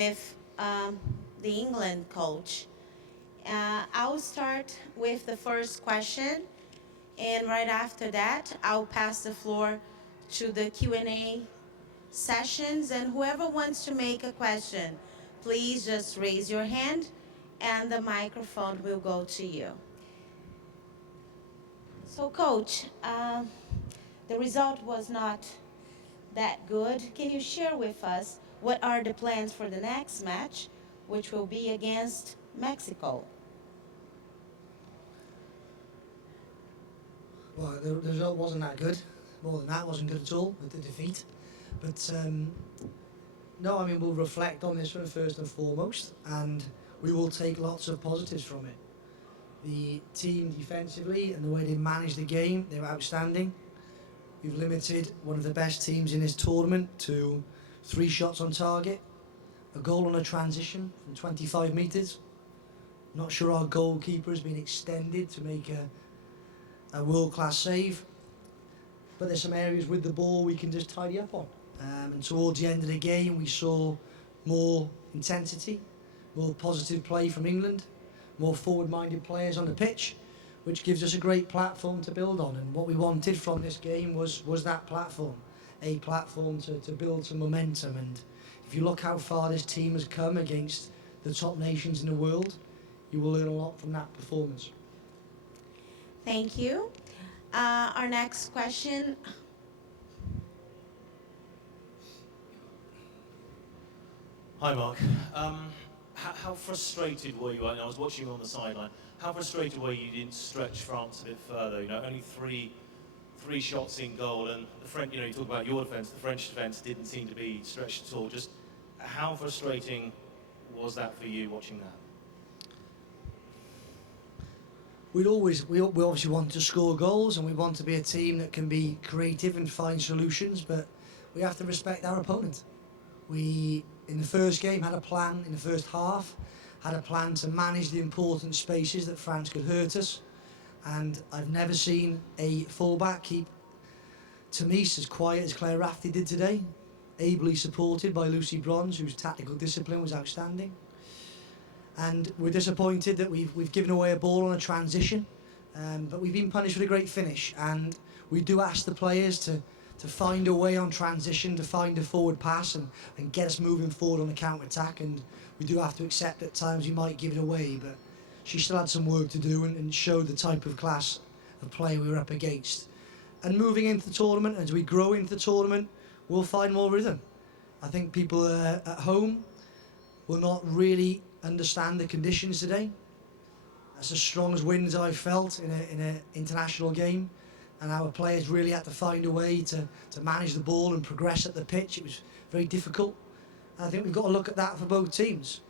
with the England coach. I'll start with the first question, and right after that, I'll pass the floor to the Q&A sessions, and whoever wants to make a question, please just raise your hand and the microphone will go to you. So, coach, the result was not that good. Can you share with us what are the plans for the next match, which will be against Mexico? Well, the result wasn't that good. More than that, wasn't good at all with the defeat. But no, I mean, we'll reflect on this one first and foremost, and we will take lots of positives from it. The team defensively and the way they managed the game, they were outstanding. We've limited one of the best teams in this tournament to 3 shots on target, a goal on a transition from 25 metres. Not sure our goalkeeper has been extended to make a world-class save, but there's some areas with the ball we can just tidy up on. And towards the end of the game, we saw more intensity, more positive play from England, more forward-minded players on the pitch, which gives us a great platform to build on. And what we wanted from this game was that platform, a platform to build some momentum. And if you look how far this team has come against the top nations in the world, you will learn a lot from that performance. Thank you. Our next question. Hi, Mark. How frustrated were you? I was watching you on the sideline. How frustrated were you didn't stretch France a bit further? You know, only three shots in goal, and the French. You know, you talk about your defence. The French defence didn't seem to be stretched at all. Just how frustrating was that for you watching that? We obviously want to score goals, and we want to be a team that can be creative and find solutions, but we have to respect our opponent. We, in the first game, had a plan in the first half, had a plan to manage the important spaces that France could hurt us, and I've never seen a fullback keep Tamis as quiet as Claire Rafferty did today, ably supported by Lucy Bronze, whose tactical discipline was outstanding. And we're disappointed that we've given away a ball on a transition, but we've been punished with a great finish, and we do ask the players to find a way on transition, to find a forward pass and get us moving forward on the counter-attack, and we do have to accept at times we might give it away, but she still had some work to do and showed the type of class of player we were up against. And moving into the tournament, as we grow into the tournament, we'll find more rhythm. I think people at home will not really understand the conditions today. That's as strong as winds I've felt in an international game, and our players really had to find a way to manage the ball and progress at the pitch. It was very difficult, and I think we've got to look at that for both teams.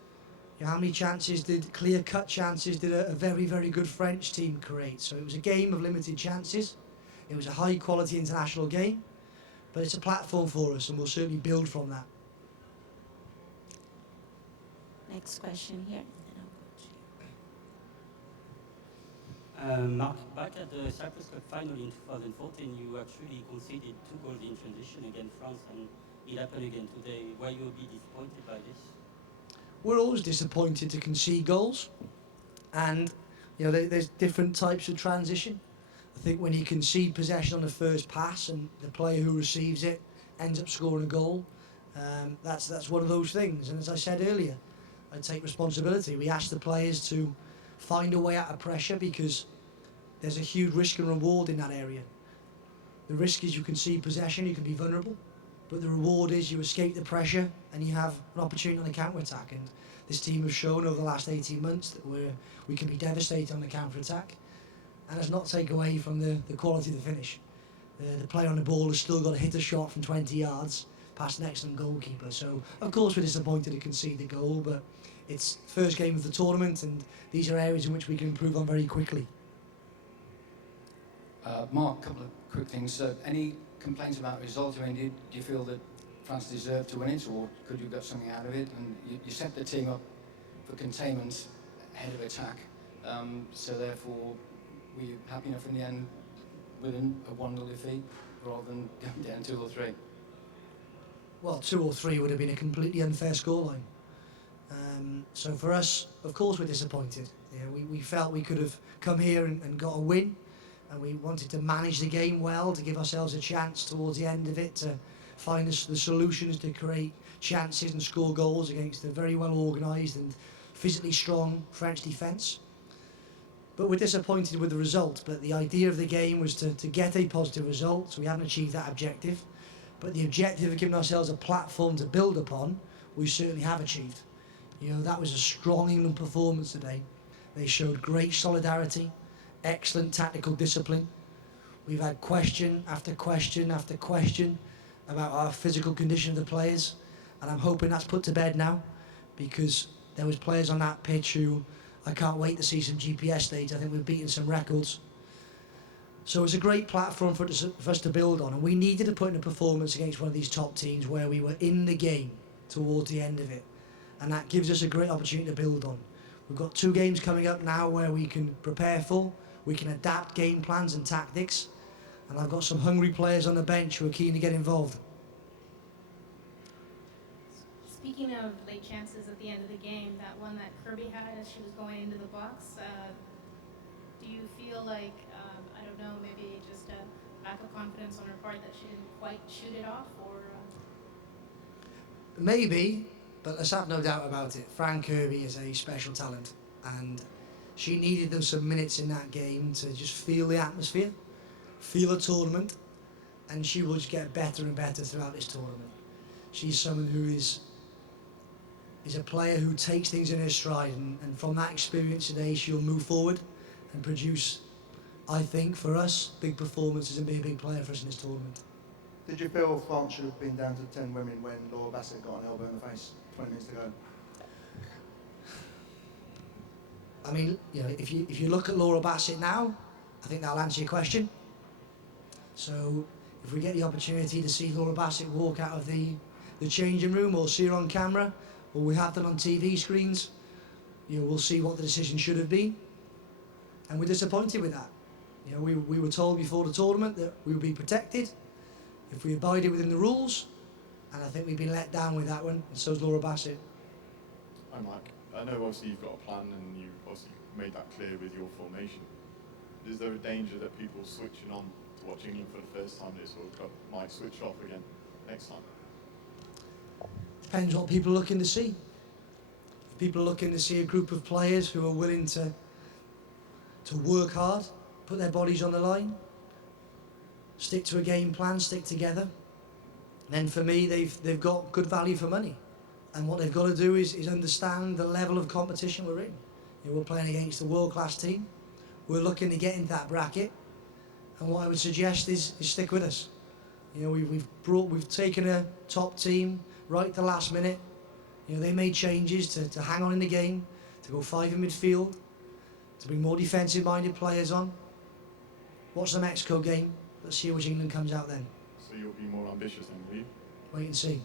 You know, how many clear-cut chances did a very, very good French team create? So it was a game of limited chances. It was a high-quality international game, but it's a platform for us, and we'll certainly build from that. Next question here. Mark, back at the Cyprus Cup final in 2014, you actually conceded 2 goals in transition against France, and it happened again today. Were you a bit disappointed by this? We're always disappointed to concede goals, and you know there's different types of transition. I think when you concede possession on the first pass and the player who receives it ends up scoring a goal, that's one of those things. And as I said earlier, I take responsibility. We ask the players to find a way out of pressure because there's a huge risk and reward in that area. The risk is you concede possession, you can be vulnerable, but the reward is you escape the pressure and you have an opportunity on the counter-attack. And this team has shown over the last 18 months that we can be devastating on the counter-attack, and let's not take away from the quality of the finish. The player on the ball has still got to hit a shot from 20 yards past an excellent goalkeeper. So of course we're disappointed to concede the goal, but it's first game of the tournament, and these are areas in which we can improve on very quickly. Mark, a couple of quick things. Any complaints about the result? I mean, do you feel that France deserved to win it, or could you get something out of it? And you set the team up for containment ahead of attack, so therefore were you happy enough in the end with a 1-0 defeat rather than going down 2 or 3? Well, 2 or 3 would have been a completely unfair scoreline. So for us, of course, we're disappointed. We felt we could have come here and got a win, and we wanted to manage the game well to give ourselves a chance towards the end of it to find the solutions to create chances and score goals against a very well organised and physically strong French defence. But we're disappointed with the result. But the idea of the game was to get a positive result, so we haven't achieved that objective. But the objective of giving ourselves a platform to build upon, we certainly have achieved. That was a strong England performance today. They showed great solidarity, excellent tactical discipline. We've had question after question after question about our physical condition of the players, and I'm hoping that's put to bed now, because there was players on that pitch who I can't wait to see some GPS data. I think we've beaten some records. So it's a great platform for us to build on, and we needed to put in a performance against one of these top teams where we were in the game towards the end of it, and that gives us a great opportunity to build on. We've got 2 games coming up now where we can prepare for, we can adapt game plans and tactics, and I've got some hungry players on the bench who are keen to get involved. Speaking of late chances at the end of the game, that one that Kirby had as she was going into the box, do you feel like, I don't know, maybe just a lack of confidence on her part that she didn't quite shoot it off, or? Maybe, but let's have no doubt about it. Fran Kirby is a special talent, and she needed them some minutes in that game to just feel the atmosphere, feel a tournament, and she will just get better and better throughout this tournament. She's someone who is a player who takes things in her stride, and from that experience today she'll move forward and produce, I think, for us, big performances and be a big player for us in this tournament. Did you feel France should have been down to 10 women when Laura Bassett got an elbow in the face 20 minutes to go? I mean, if you look at Laura Bassett now, I think that'll answer your question. So if we get the opportunity to see Laura Bassett walk out of the changing room, or see her on camera, or we have done on TV screens, we'll see what the decision should have been, and we're disappointed with that. We were told before the tournament that we would be protected if we abided within the rules, and I think we've been let down with that one, and so's Laura Bassett. Hi Mike, I know obviously you've got a plan and you obviously made that clear with your formation. Is there a danger that people switching on to watch England for the first time this World Cup might switch off again next time? Depends what people are looking to see. If people are looking to see a group of players who are willing to work hard, put their bodies on the line, stick to a game plan, stick together, then for me they've got good value for money. And what they've got to do is understand the level of competition we're in. We're playing against a world-class team. We're looking to get into that bracket, and what I would suggest is stick with us. We've taken a top team right at the last minute. They made changes to hang on in the game, to go 5 in midfield, to bring more defensive-minded players on. Watch the Mexico game. Let's see which England comes out then. So you'll be more ambitious then, will you? Wait and see.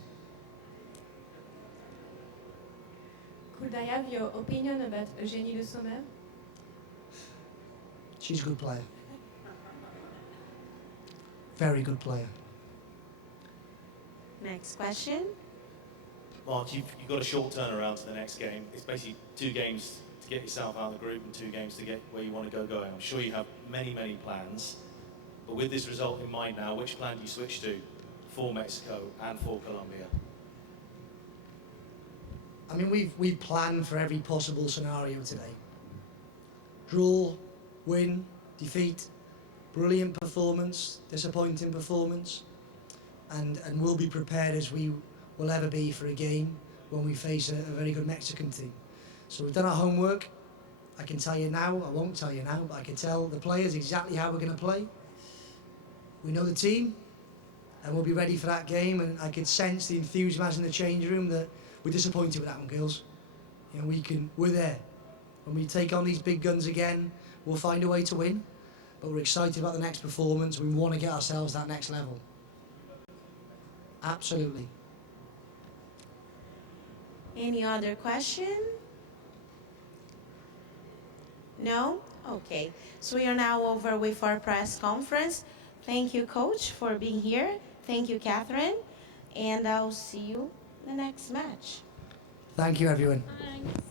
Could I have your opinion about Eugénie Le Sommer? She's a good player. Very good player. Next question. Mark, you've got a short turnaround to the next game. It's basically 2 games to get yourself out of the group and 2 games to get where you want to go going. I'm sure you have many, many plans. But with this result in mind now, which plan do you switch to for Mexico and for Colombia? I mean, we've planned for every possible scenario today. Draw, win, defeat, brilliant performance, disappointing performance, and we'll be prepared as we will ever be for a game when we face a very good Mexican team. So we've done our homework. I can tell you now, I won't tell you now, but I can tell the players exactly how we're going to play. We know the team, and we'll be ready for that game, and I could sense the enthusiasm in the change room that we're disappointed with that one, girls. We're there. When we take on these big guns again, we'll find a way to win, but we're excited about the next performance. We want to get ourselves that next level. Absolutely. Any other question? No? Okay. So we are now over with our press conference. Thank you, Coach, for being here. Thank you, Catherine. And I'll see you in the next match. Thank you, everyone. Thanks.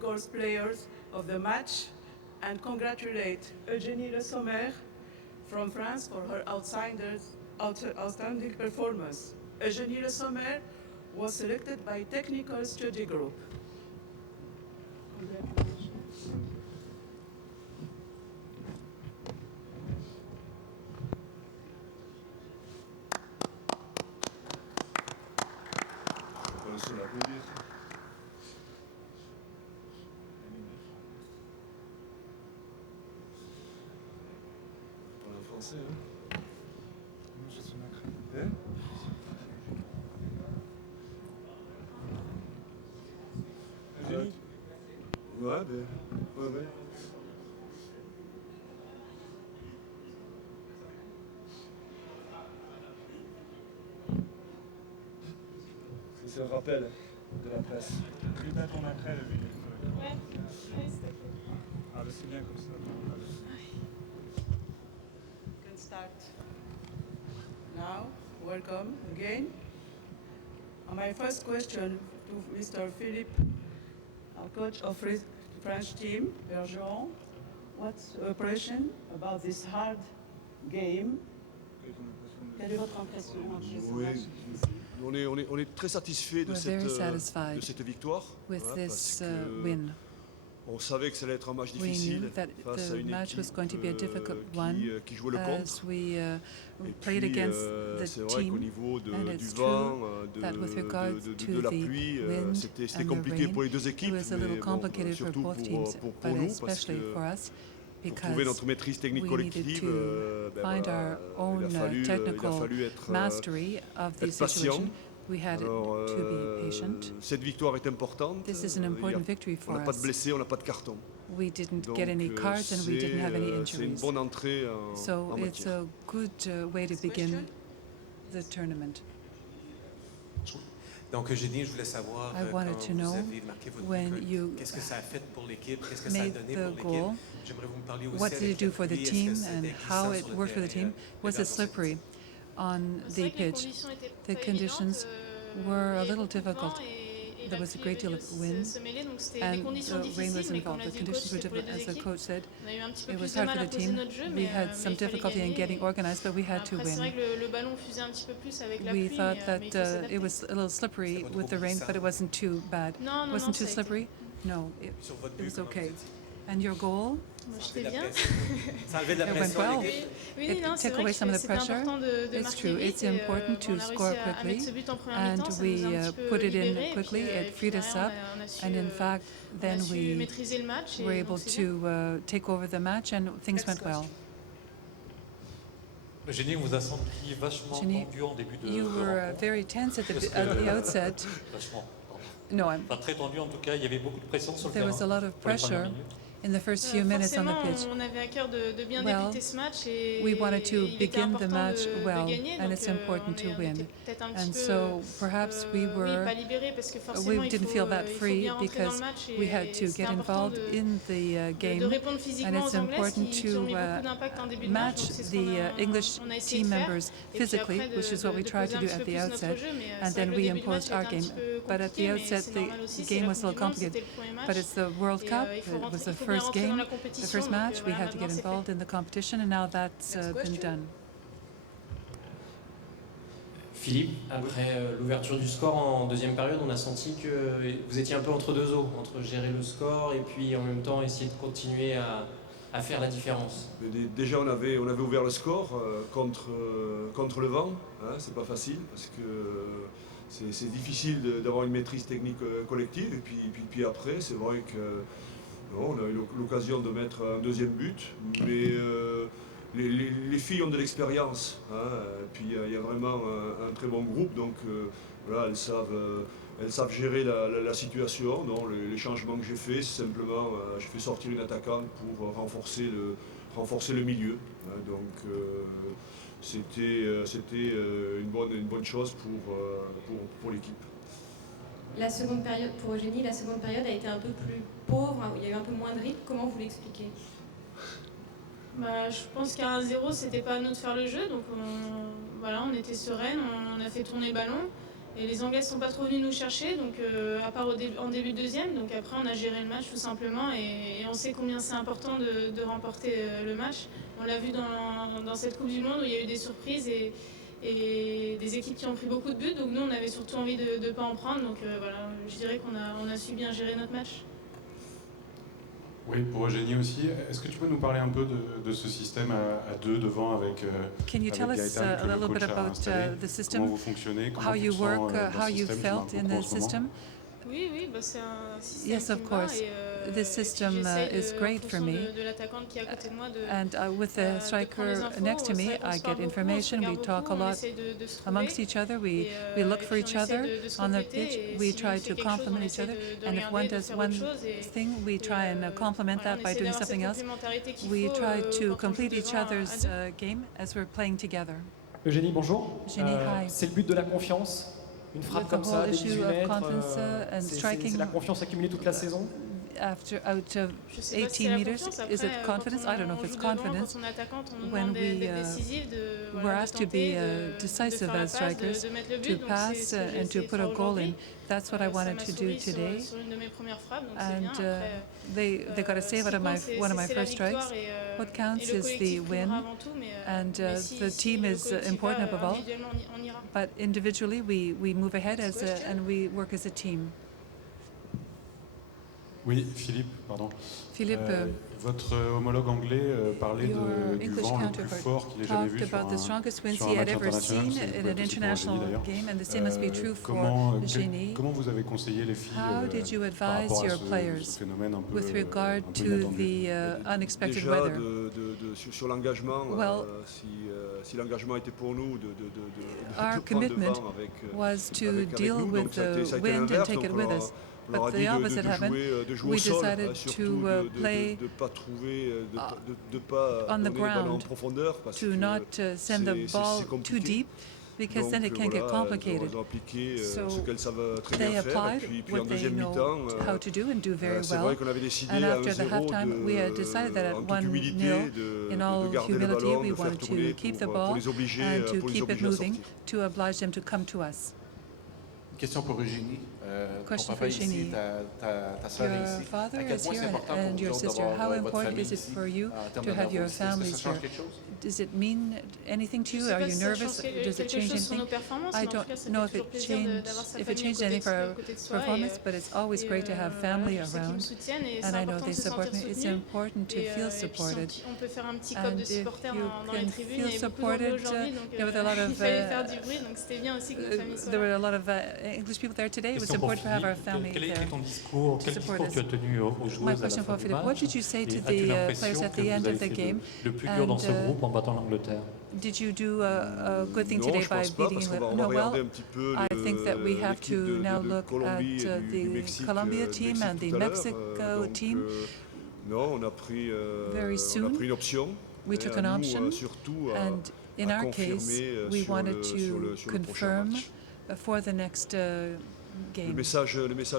goals players of the match and congratulate Eugénie Le Sommer from France for her outstanding performance. Eugénie Le Sommer was selected by Technical Study Group. Congratulations. On se l'applaudir. Parle français, hein? Je suis macré. Eugénie? Ouais, ben, ouais. C'est un rappel de la presse. Tu pas ton après, le vidéo. Ouais, s'il te plaît. Ah, bah, c'est bien comme ça. You can start now. Welcome again. My first question to Mr. Philippe, our coach of the French team, Bergeron. What's your impression about this hard game? Quelle est votre impression après ce Oui. match On est très satisfait de We're very satisfied cette victoire. with Voilà, this parce que win On savait que ça allait être un match We knew difficile that face à the une match was équipe going to be a difficult one qui jouait le contre. as we Et played puis, against the c'est vrai qu'au team. niveau And du it's vent, true that with regards de to la the pluie, wind c'était and the compliqué rain, pour les deux it équipes, was a mais little bon, complicated for surtout both teams, pour but nous, parce especially que for us, pour trouver because notre maîtrise technique we needed collective, to ben find voilà, our own il a technical fallu être mastery of the être patient. situation. We had Alors, to be patient. cette victoire est importante. This is an important victory On for n'a pas de us. blessés, on n'a pas de carton. We didn't Donc, get any cards and we didn't have any c'est une injuries. bonne entrée So en it's matière. a good way to begin the tournament. Donc, Eugénie, je voulais savoir, I wanted quand to vous know avez marqué votre when but, you qu'est-ce que ça a fait pour l'équipe, qu'est-ce que ça a made donné the pour l'équipe. goal. J'aimerais vous me parler aussi What did avec it do la for the pluie, est-ce team que c'était and glissant how sur it le worked for the terrain, team? Was it slippery on the pitch? The conditions were a little difficult. There was a great deal of wind and the rain was involved. The conditions were difficult. As the coach said, it was hard for the team. We had some difficulty in getting organized, but we had to win. We thought that it was a little slippery with the rain, but it wasn't too bad. It wasn't too slippery? No, it was okay. And your goal? J'étais bien. Ça a enlevé de la It went pression à well. l'équipe. Oui, It non, c'est took vrai away que some of the c'était pressure. important de It's marquer true. vite It's et, important on to a réussi score à mettre quickly, ce but en première mi-temps, and ça nous a we un petit peu put it in libérés, et quickly. puis, It freed us derrière, up, on a su, and in fact, on a then su we maîtriser le match et were donc able c'est bien. to take over the match, and things went well. Eugénie, on vous a senti vachement Jenny, tendu en début de you were rencontre. very tense at Parce the que- outset. Vachement. pardon. No, I'm. Enfin, très tendu en tout cas, il y avait beaucoup de pression sur le There terrain. was a lot of pour les premières pressure minutes. in the first few minutes on the Forcément, pitch. on avait à cœur de bien Well, débuter ce match et We wanted to il était begin the important match de well, gagner, and donc, it's important to on win. était peut-être un petit And peu, so perhaps we oui, were, pas libérés parce que we forcément didn't feel that il faut free bien rentrer dans le because match et we had to c'était get important involved in the game, de répondre and physiquement it's aux Anglais important qui ont mis to beaucoup d'impact en début de match, match donc c'est ce the qu'on a, English on a essayé team de faire. members Et puis physically, après which is what we de tried to poser do un at petit peu the plus outset, notre jeu, mais and c'est vrai then que le we début du match imposed our était un game. petit peu But at the compliqué, mais outset, c'est the normal aussi, c'est game la was a Coupe little du Monde, complicated. c'était le premier match. But it's the World Et, Cup, il faut it rentrer- was the il faut bien first rentrer dans game, la the compétition, first donc, match, we voilà, had to get maintenant, c'est fait. involved in the competition, and now that's been done. Philippe, après l'ouverture du score en deuxième période, on a senti que vous étiez un peu entre deux eaux, entre gérer le score et puis en même temps essayer de continuer à faire la différence. Déjà, on avait ouvert le score contre le vent. Hein, c'est pas facile parce que c'est difficile d'avoir une maîtrise technique collective. Et puis après, c'est vrai que bon, on a eu l'occasion de mettre un deuxième but, mais les filles ont de l'expérience. Hein, et puis il y a vraiment un très bon groupe, donc voilà, elles savent gérer la situation. Non, les changements que j'ai faits, c'est simplement, j'ai fait sortir une attaquante pour renforcer le milieu. Hein, donc c'était une bonne chose pour l'équipe. La seconde période, pour Eugénie, la seconde période a été un peu plus pauvre, hein, où il y a eu un peu moins de rythme. Comment vous l'expliquez? Bah, je pense qu'à 1-0, c'était pas à nous de faire le jeu, donc voilà, on était sereine, on a fait tourner le ballon. Et les Anglais ne sont pas trop venus nous chercher, donc à part en début de deuxième. Donc après, on a géré le match tout simplement et on sait combien c'est important de remporter le match. On l'a vu dans cette Coupe du Monde où il y a eu des surprises et des équipes qui ont pris beaucoup de buts. Donc nous, on avait surtout envie de ne pas en prendre. Donc voilà, je dirais qu'on a su bien gérer notre match. Oui, pour Eugénie aussi. Est-ce que tu peux nous parler un peu de ce système à deux devant avec Can you tell us Gaëtan, que a le little bit coach a about installé? the system, Comment vous fonctionnez, comment how you tu te work, sens dans how ce you système qui felt marche in beaucoup en the ce moment? system? Oui, bah c'est un système Yes, qui of me va course. et This system j'essaye is great for me. de l'attaquante qui est à côté de moi And with the de prendre striker les infos. next to C'est me, vrai qu'on I se parle get beaucoup, information, on se we regarde talk a beaucoup, on lot essaie de se trouver. amongst each other, we look for Et each puis on essaie other de se on the compléter, pitch, et we si try je fais to quelque chose, complement on each essaie other, de and if regarder, one de does faire one autre chose thing, we try and complement voilà, that on by essaie doing d'avoir cette something else. complémentarité qu'il We faut, try to quand on complete joue each devant à other's deux. game as we're playing together. Eugénie, bonjour. Eugénie, hi. C'est le but de la confiance. Une frappe With the comme ça, whole des issue 18 of mètres, confidence and c'est striking la confiance accumulée toute la saison. after out of Je sais pas si 18 c'est la meters. confiance. Is it Après, confidence? quand I don't know if on it's joue devant, confidence. quand on est attaquante, on nous When demande we d'être décisif, were de asked to tenter, be de decisive faire la as passe, strikers, de mettre le but. to Donc pass c'est ce que j'ai and to essayé de put a faire goal in. aujourd'hui. That's what I Ça wanted m'a to do souri today. sur une de mes premières frappes, donc c'est And bien. Après, they got a save out of one of my c'est la first strikes. victoire et What counts et le is the collectif win, primera avant tout, mais and si the team le is collectif important va, above all. individuellement, on ira. But individually, we move ahead and we work as a team. Oui, Philippe, pardon. Philippe, votre homologue anglais parlait your du English vent le plus counterpart fort qu'il ait jamais vu talked sur about the un, strongest winds sur he un had match ever international. seen Ça in peut an être aussi pour international Eugénie, d'ailleurs. game, and the same must be true for Eugénie. Comment vous avez conseillé les filles How did you par advise rapport à your ce players phénomène un peu, with regard un peu to inattendu? the unexpected Déjà, weather? sur l'engagement, Well, si l'engagement était pour nous de our prendre le commitment vent was to avec deal nous, with donc ça a été the wind and l'inverse. take it Donc with us. on leur a But dit the opposite happened. de jouer We au sol, decided surtout to play de ne pas trouver, de pas on the donner le ballon en ground, profondeur parce to que not send the ball c'est too compliqué. deep, because then it can get Voilà, complicated. elles ont appliqué So ce qu'elles savent très they bien faire. Et applied puis en what they deuxième know mi-temps, how to do and do very c'est well. vrai qu'on avait décidé And à after the 1-0 halftime, we had decided that at en toute 1-0, humilité, in all de garder le humility, ballon, we de faire wanted to tourner keep the pour ball les obliger, and to pour les keep it obliger à moving, sortir. to oblige them to come to us. Une question pour Eugénie. Ton Question papa for est ici, Eugénie. ta sœur est Your ici. father À quel is point c'est here important pour and vous your autres sister. d'avoir How votre important famille is it ici, for you en termes to de have your nervosité? Est-ce que ça families change here? quelque chose? Does it mean anything to Je you? sais Are pas you si ça nervous? change Does it quelque change chose sur nos anything? performances, I mais en tout don't cas, ça know fait if toujours it plaisir d'avoir sa changed, if it famille changed anything for à our côté de soi. performance, but it's always great to have Voilà, family je sais qu'ils me around. soutiennent et c'est And I know important they de se support sentir me. It's soutenu. important to Et, feel et puis supported. si on peut faire un petit cop And de if supporters you dans les can tribunes, feel il y avait beaucoup d'anglais supported, aujourd'hui, donc there was a lot il of fallait faire du bruit, donc c'était bien aussi que nos familles soient there were là. a lot of English people there today. It was Question pour important to have our Philippe. family Quel a there. été ton discours? to Quel support discours us. tu as tenu aux My joueuses à la question fin for du Philip, match? what did you say to Et the as-tu players l'impression at que the vous end avez of the fait game? le plus dur dans ce groupe en battant l'Angleterre? Did you do a good thing Non, today je by pense pas, beating parce qu'on va England? No, regarder well, un petit peu I think that we have l'équipe to now de look Colombie at et du the Mexique, Colombia team and the tout à l'heure. Mexico team. Non, on a pris Very soon, une option. we Et took à an nous, option, surtout and in à our case, confirmer we sur wanted le to prochain confirm match. for the next Le game. message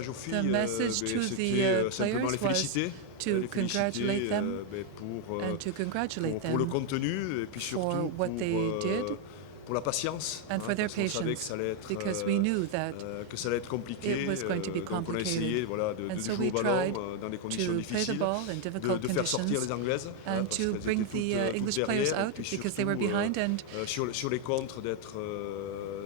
aux filles, The message to c'était the simplement les players was féliciter. to Les congratulate them pour, and to congratulate pour le them contenu et puis for surtout what they did pour la patience, and for their parce qu'on savait que patience, ça allait être, because we knew that que ça allait être compliqué. it was going to be Donc on a complicated. essayé voilà, de And so jouer we au ballon tried dans des conditions to play the difficiles, ball in difficult de faire sortir conditions les Anglaises, and parce to qu'elles bring étaient the toutes English derrière, players et out puis because they were surtout, behind, and sur les contres d'être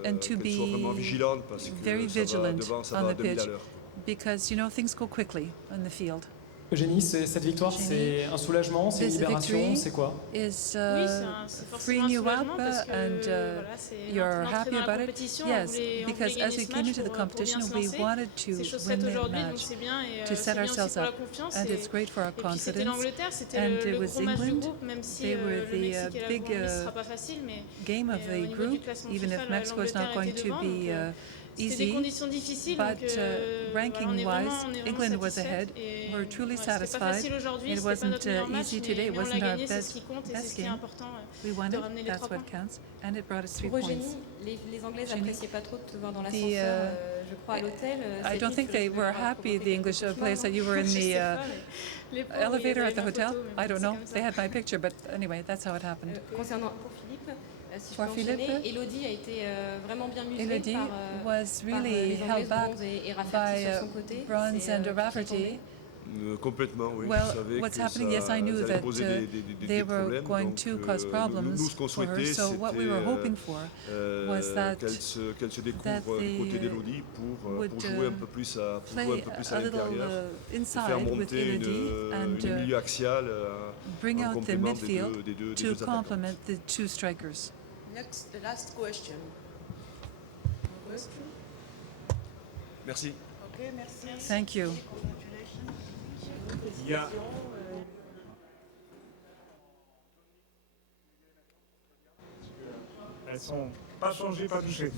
and to qu'elles soient vraiment be vigilantes parce que very ça va vigilant devant, ça on va à the 2000 à pitch l'heure. because things go quickly on the field. Eugénie, cette victoire, c'est un soulagement, c'est une This libération, victory c'est quoi? is Oui, c'est forcément freeing un you up soulagement parce que and voilà, c'est you're l'entrée happy dans la about it. compétition, Yes, on voulait because gagner as we ce came match into the pour bien competition, se we lancer. wanted to C'est chose win faite the aujourd'hui, donc match, c'est bien et to c'est set bien aussi ourselves pour la up, confiance. and it's great for our Et puis c'était confidence. l'Angleterre, c'était And le it was gros match du England. groupe, même si They were le the Mexique et la big Colombie, ce sera pas facile, mais game of au the niveau du group, classement even FIFA, if Mexico is not l'Angleterre going était to devant, be c'était des easy, conditions difficiles, but donc voilà, ranking-wise, on est England vraiment was ahead. satisfaite et We're truly c'était pas satisfied. facile aujourd'hui, It c'était pas wasn't notre meilleur match, easy today. It mais on l'a wasn't our gagné, c'est ce qui best compte et c'est ce qui est game. important We won de it. ramener les That's 3 what points. counts, and it brought us 3 Pour points. Eugénie, les Anglaises Eugénie. n'appréciaient pas trop de te voir dans The, l'ascenseur, je crois, à l'hôtel. I don't think they were happy, the English players, that you were in the elevator at the hotel. I don't know. They had my picture, but anyway, that's how it happened. Concernant pour Philippe, si je For peux Philippe, enchaîner, Elodie a été vraiment bien muselée Elodie par, was par really les held Anglaises back Bronze et Rafferty by sur son côté. Bronze C'est, and qui Rafferty. tombait. Complètement, oui. Well, Je savais what's que happening, ça, yes, I knew ça allait that poser they des were problèmes. going Donc, to cause problems nous, ce qu'on for her. souhaitait, So what we were hoping for was that qu'elle se découvre du côté d'Elodie pour jouer un peu plus à, play a little l'intérieur, pour inside faire with monter Elodie and une milieu axial bring en out the complément midfield des deux to attaquants. complement the two strikers. Next, the last question. Question? Merci. Okay, merci. Thank you. Congratulations. Il y a Elles sont pas changées, pas touchées.